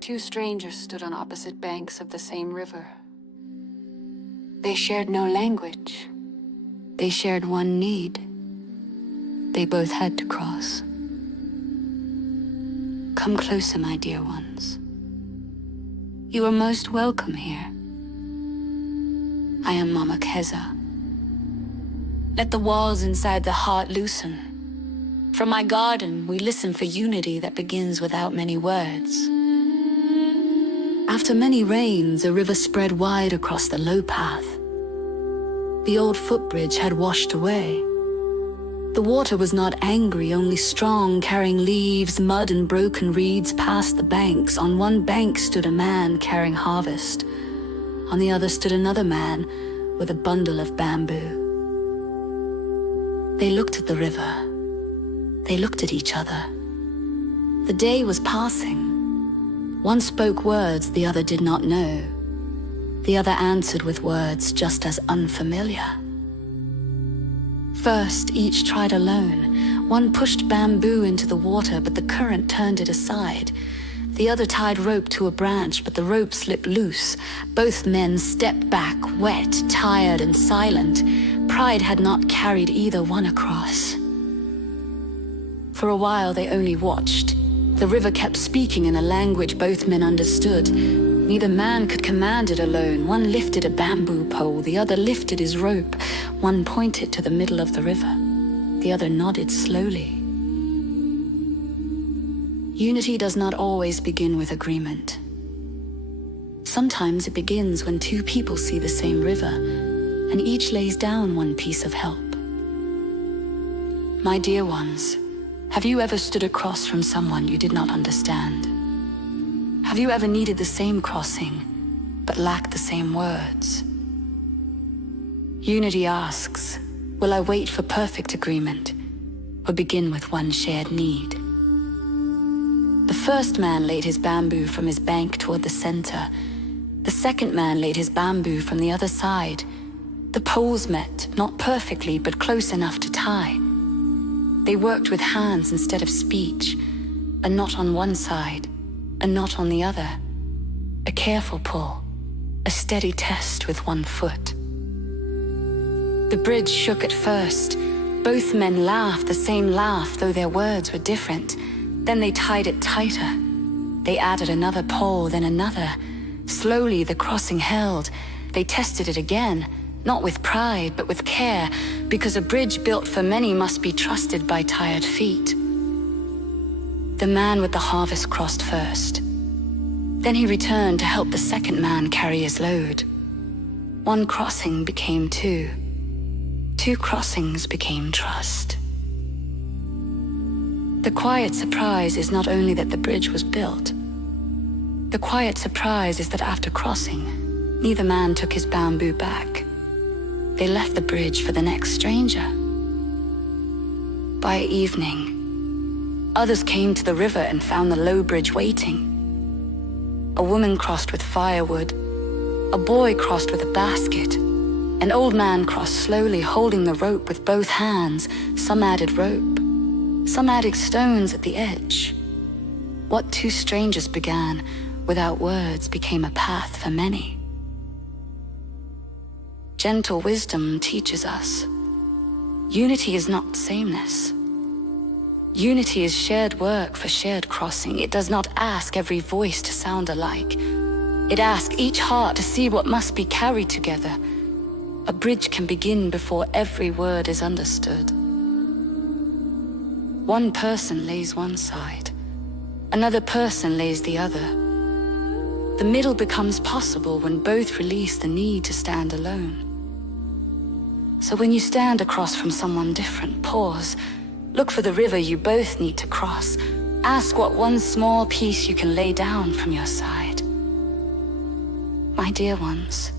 Two strangers stood on opposite banks of the same river. They shared no language. They shared one need. They both had to cross. Come closer, my dear ones. You are most welcome here. I am Mama Keza. Let the walls inside the heart loosen. From my garden, we listen for unity that begins without many words. After many rains, a river spread wide across the low path. The old footbridge had washed away. The water was not angry, only strong, carrying leaves, mud, and broken reeds past the banks. On one bank stood a man carrying harvest. On the other stood another man with a bundle of bamboo. They looked at the river. They looked at each other. The day was passing. One spoke words the other did not know. The other answered with words just as unfamiliar. First, each tried alone. One pushed bamboo into the water, but the current turned it aside. The other tied rope to a branch, but the rope slipped loose. Both men stepped back, wet, tired, and silent. Pride had not carried either one across. For a while, they only watched. The river kept speaking in a language both men understood. Neither man could command it alone. One lifted a bamboo pole, the other lifted his rope. One pointed to the middle of the river. The other nodded slowly. Unity does not always begin with agreement. Sometimes it begins when two people see the same river, and each lays down one piece of help. My dear ones, have you ever stood across from someone you did not understand? Have you ever needed the same crossing, but lacked the same words? Unity asks, will I wait for perfect agreement, or begin with one shared need? The first man laid his bamboo from his bank toward the center. The second man laid his bamboo from the other side. The poles met, not perfectly, but close enough to tie. They worked with hands instead of speech, a knot on one side, a knot on the other, a careful pull, a steady test with one foot. The bridge shook at first. Both men laughed the same laugh, though their words were different. Then they tied it tighter. They added another pole, then another. Slowly the crossing held. They tested it again, not with pride, but with care, because a bridge built for many must be trusted by tired feet. The man with the harvest crossed first. Then he returned to help the second man carry his load. One crossing became two. Two crossings became trust. The quiet surprise is not only that the bridge was built. The quiet surprise is that after crossing, neither man took his bamboo back. They left the bridge for the next stranger. By evening, others came to the river and found the low bridge waiting. A woman crossed with firewood. A boy crossed with a basket. An old man crossed slowly, holding the rope with both hands. Some added rope. Some added stones at the edge. What two strangers began without words became a path for many. Gentle wisdom teaches us. Unity is not sameness. Unity is shared work for shared crossing. It does not ask every voice to sound alike. It asks each heart to see what must be carried together. A bridge can begin before every word is understood. One person lays one side. Another person lays the other. The middle becomes possible when both release the need to stand alone. So when you stand across from someone different, pause. Look for the river you both need to cross. Ask what one small piece you can lay down from your side. My dear ones,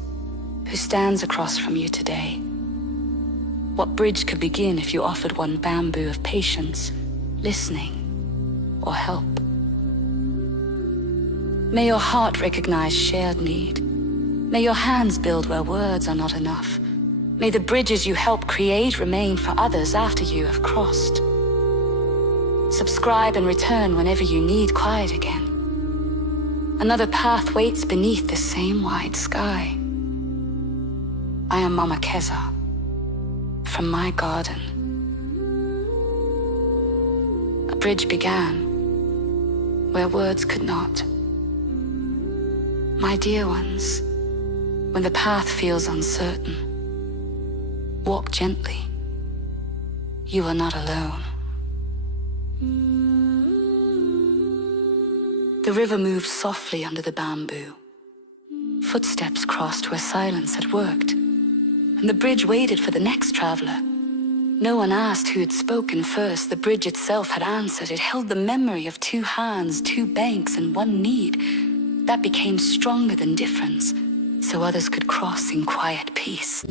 who stands across from you today? What bridge could begin if you offered one bamboo of patience, listening, or help? May your heart recognize shared need. May your hands build where words are not enough. May the bridges you help create remain for others after you have crossed. Subscribe and return whenever you need quiet again. Another path waits beneath the same wide sky. I am Mama Keza, from my garden. A bridge began where words could not. My dear ones, when the path feels uncertain, walk gently. You are not alone. The river moved softly under the bamboo. Footsteps crossed where silence had worked, and the bridge waited for the next traveler. No one asked who had spoken first. The bridge itself had answered. It held the memory of two hands, two banks, and one need that became stronger than difference, so others could cross in quiet peace.